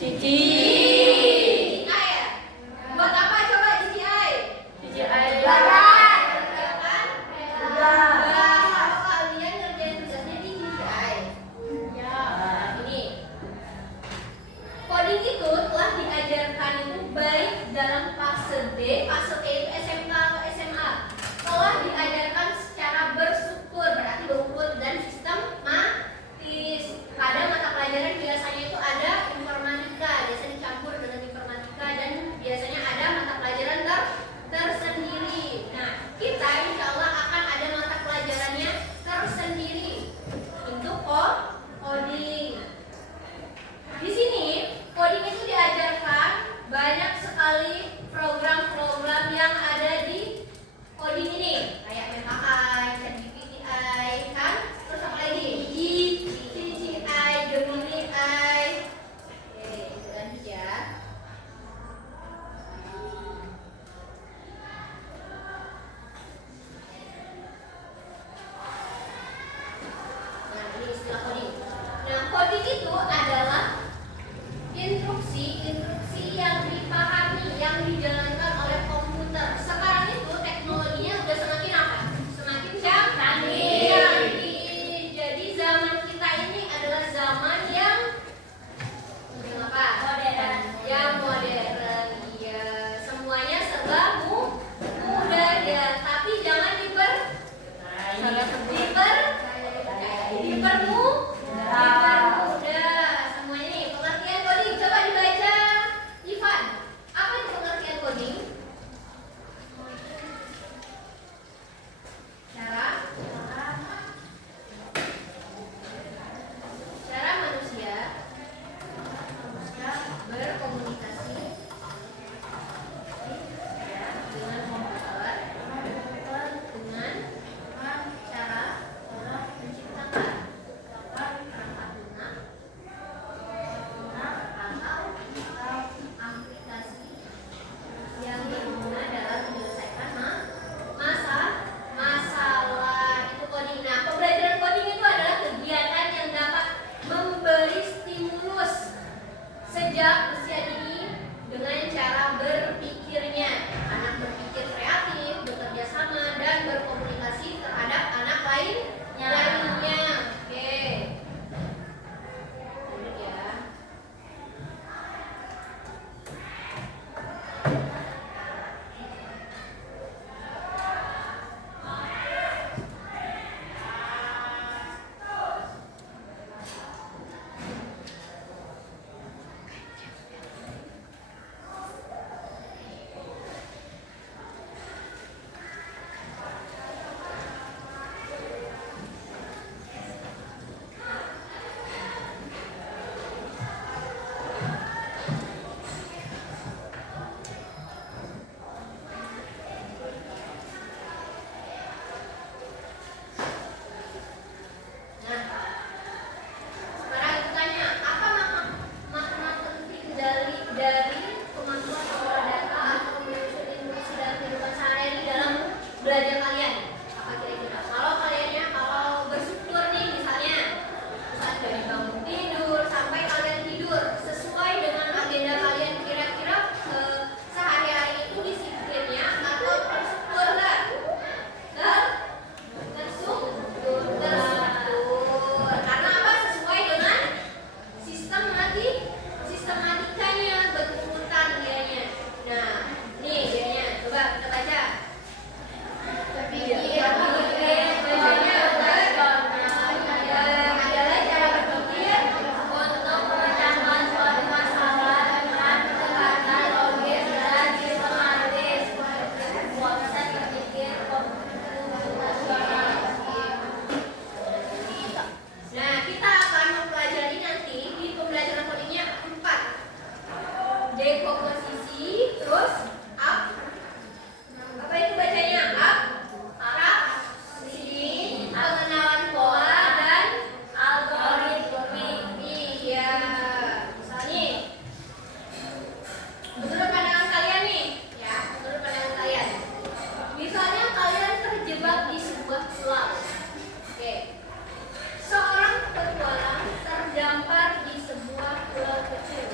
CGI ya? Buat apa coba CGI? CGI Kerjakan? Kalau kalian ngerjain tugasnya di CGI. ya. Ini coding itu telah diajarkan itu baik dalam fase B, fase E itu SMK atau SMA. Telah diajarkan secara berstruktur, berarti berukur dan sistematis. Pada mata pelajaran biasanya itu ada informatika, biasanya dicampur dengan informatika, dan biasanya ada mata pelajaran tersendiri. Nah, kita insya Allah akan ada mata pelajarannya tersendiri untuk coding. Di sini coding itu diajarkan banyak sekali program-program yang ada di coding ini, kayak MKI, ChatGPT, kan? Terus apa lagi? CGI, Gemini. Oke, lanjut ya. Nah, ini istilah coding. Nah, coding itu adalah instruksi yang dipahami, yang dijalankan oleh komputer. Sekarang itu teknologinya udah semakin apa? Semakin canggih. Jadi zaman kita ini adalah zaman yang apa? Modern. Yang modern. Iya, semuanya serba mudah ya. Tapi jangan dipermudah. Semuanya nih, pengertian coding coba dibaca. Ivan, apa itu pengertian coding? Cara manusia berkomunikasi dengan komputer dengan cara menciptakan perangkat lunak atau aplikasi yang berguna dalam menyelesaikan masalah. Itu coding. Nah, pembelajaran coding itu adalah kegiatan yang dapat memberi stimulus sejak usia dini dengan cara berpikirnya. Anak berpikir kreatif, bekerja sama, dan berkomunikasi terhadap anak lainnya. Oke. Lanjut ya. Nah, sekarang kita tanya, apa makna penting dari kemampuan mengolah data atau menyusun instruksi dalam kehidupan sehari-hari dalam belajar kalian? Apa kira-kira? Kalau bersyukur nih misalnya, saat dari bangun tidur sampai kalian tidur, sesuai dengan agenda kalian, kira-kira sehari-hari itu disiplinnya atau terstruktur nggak? Terstruktur. Karena apa? Sesuai dengan sistematikanya, berurutan dianya. Nah, nih dianya. Coba kita baca. Adalah cara berpikir untuk memecahkan suatu masalah dengan pendekatan logis dan sistematis. Proses berpikir komputasional. Nah, kita akan mempelajari nanti di pembelajaran codingnya 4. Dekomposisi, terus apa itu bacanya? Abstraksi, pengenalan pola, dan algoritmik. Ya, misalnya menurut pandangan kalian nih, ya, menurut pandangan kalian, misalnya kalian terjebak di sebuah pulau. Oke. Seorang petualang terdampar di sebuah pulau kecil.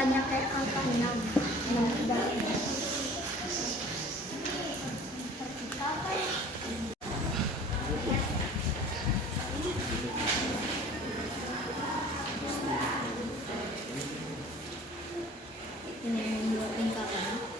Tanya kayak angka 6. Ini yang dua tingkatan.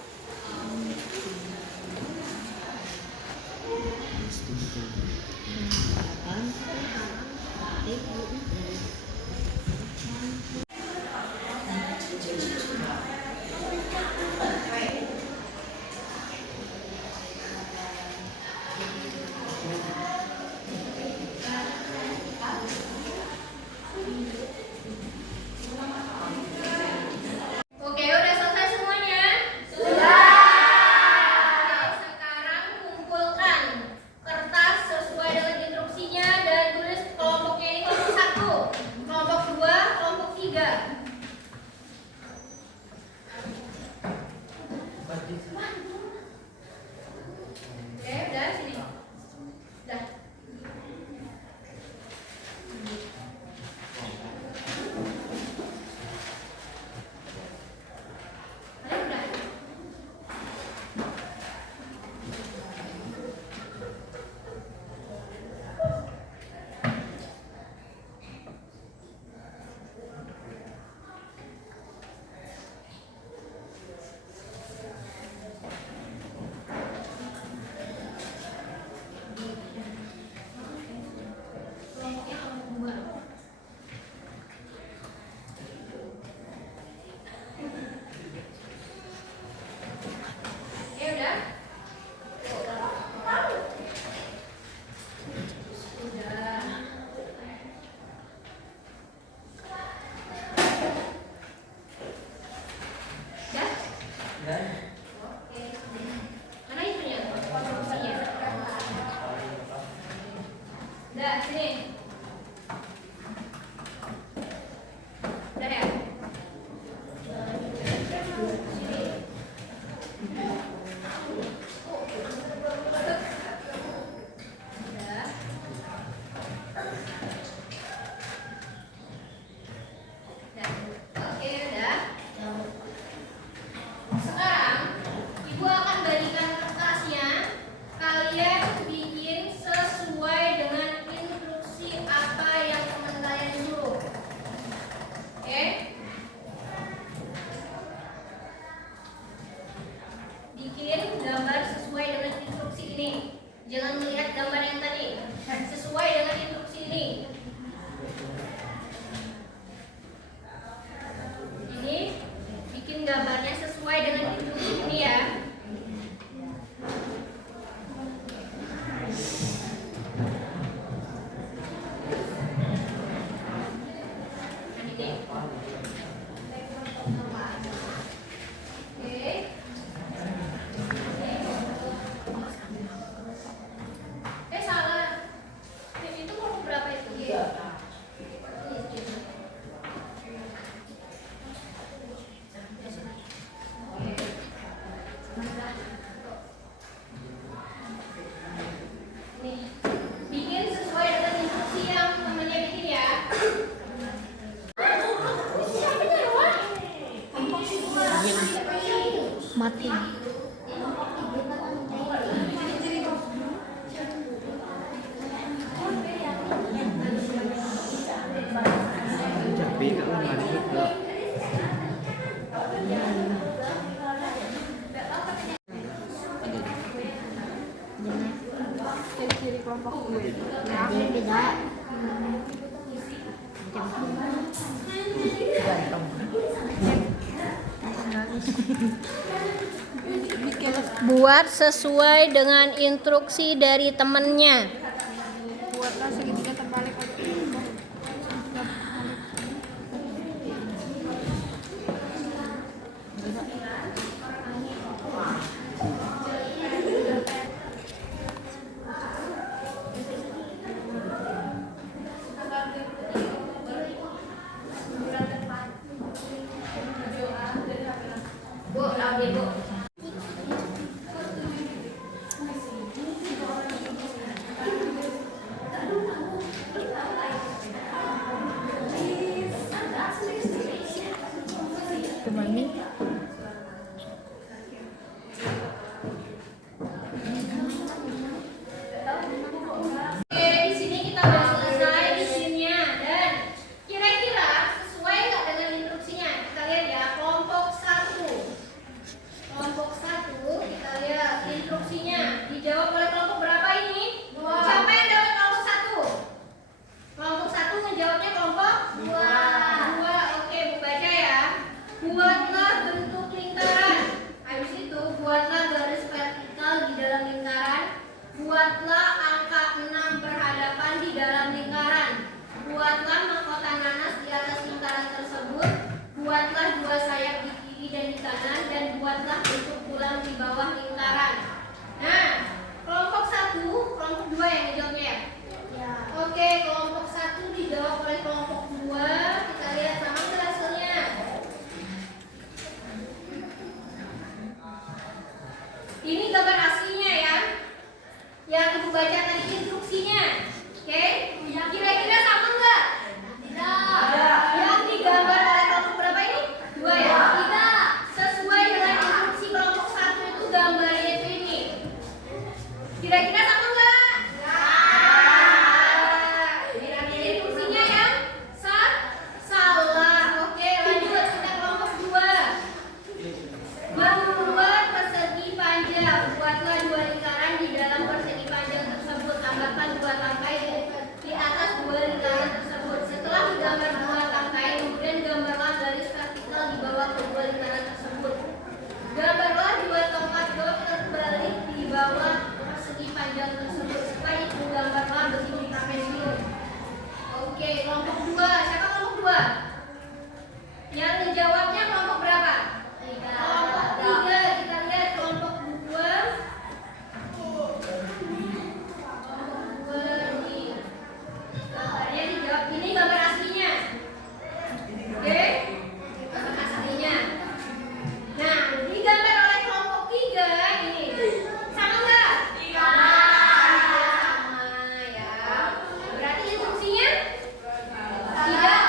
Oke, udah selesai semuanya? Sudah. Oke, sekarang kumpulkan kertas sesuai dengan instruksinya dan tulis kelompoknya ini kelompok 1, kelompok 2, kelompok 3. Oke, udah sini. Udah. Ayo, udah. Kelompoknya kelompok 2. Oke, udah. Udah. Udah? Oke. Mana itunya? Konstruksinya. Udah, sini. Udah ya? Sini. Udah. Oke, udah. Sekarang Ibu akan berikan kertasnya. Kalian bikin sesuai dengan instruksi apa yang teman kalian suruh. Oke? Bikin gambar sesuai dengan instruksi ini. Jangan melihat gambar yang tadi. Sesuai dengan instruksi ini. Ini bikin gambarnya sesuai dengan instruksi ini ya. Nah, ini. Oke. Salah. Itu kelompok berapa itu? Iya. Nih, bikin sesuai dengan instruksi yang temannya bikin ya. Mati. Capek kalau nggak ada. Ciri-ciri kelompok gue. Ada beda. Buat sesuai dengan instruksi dari temennya. Buatlah segitiga terbalik. Bu, ambil Bu. di dalam lingkaran. Buatlah mahkota nanas di atas lingkaran tersebut. Buatlah dua sayap di kiri dan di kanan, dan buatlah bentuk tulang di bawah lingkaran. Nah, kelompok 1, kelompok 2 yang dijawabnya ya? Ya. Oke, kelompok 1 dijawab oleh kelompok 2. Kita lihat sama nggak hasilnya. Ini gambar aslinya ya. Yang ibu baca tadi instruksinya. Oke, kira-kira sama nggak? Tidak. Yang digambar oleh kelompok berapa ini? 2 ya? Tidak. Sesuai dengan instruksi kelompok 1 itu gambarnya itu ini. Kira-kira sama nggak? Instruksinya yang salah. Oke, lanjut kita kelompok 2. Membuat persegi panjang. Buatlah dua lingkaran di dalam persegi panjang tersebut. Tambahkan dua tangkai di atas dua lingkaran tersebut. Setelah digambar dua tangkai, kemudian gambarlah garis vertikal di bawah kedua lingkaran tersebut. Gambarlah dua tongkat dot terbalik di bawah persegi panjang tersebut. Setelah itu gambarlah begini trapesium. Oke, kelompok 2. Siapa kelompok 2? Yang menjawabnya kelompok berapa? Kelompok 3. Kita lihat kelompok 2. Kelompok 2 ini. Gambarnya dijawab. Ini gambar aslinya. Oke? Gambar aslinya. Nah, digambar oleh kelompok 3 ini. Sama nggak? Sama ya. Berarti instruksinya tidak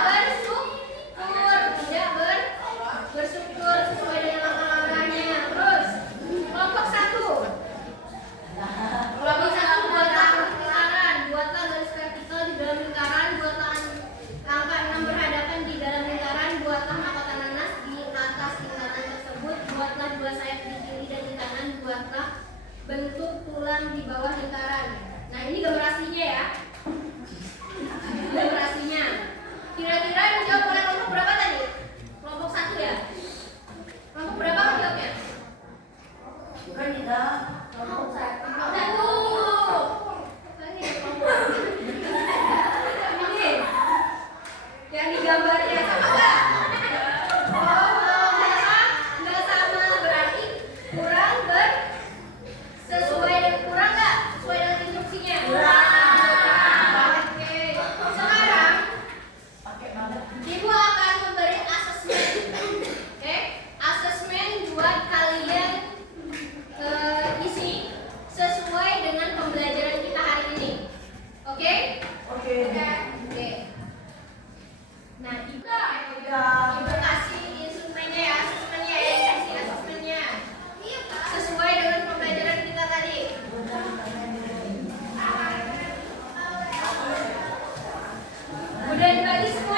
berstruktur sesuai dengan langkah-langkahnya. Terus kelompok 1. Kelompok 1 buatlah lingkaran, buatlah garis vertikal di dalam lingkaran, buatlah angka 6 berhadapan di dalam lingkaran, buatlah mahkota nanas di atas lingkaran tersebut, buatlah dua sayap di kiri dan di kanan, buatlah bentuk tulang di bawah lingkaran. Nah, ini gambar aslinya ya. Gambar aslinya. Kira-kira yang dijawab oleh kelompok berapa tadi? Kelompok 1 ya? Kelompok berapa menjawabnya? Bukan tidak. Kelompok 1. Ini yang digambarnya sama nggak? Oh, nggak sama, berarti kurang sesuai nggak? Sesuai dengan instruksinya? Oke, sekarang Ibu akan memberi asesmen. Oke, asesmen buat kalian isi sesuai dengan pembelajaran kita hari ini. Oke? Oke. Oke. Nah, ibu kasih instrumennya ya, asesmennya ya, kasih asesmennya sesuai dengan pembelajaran kita tadi. Udah dibagi semua.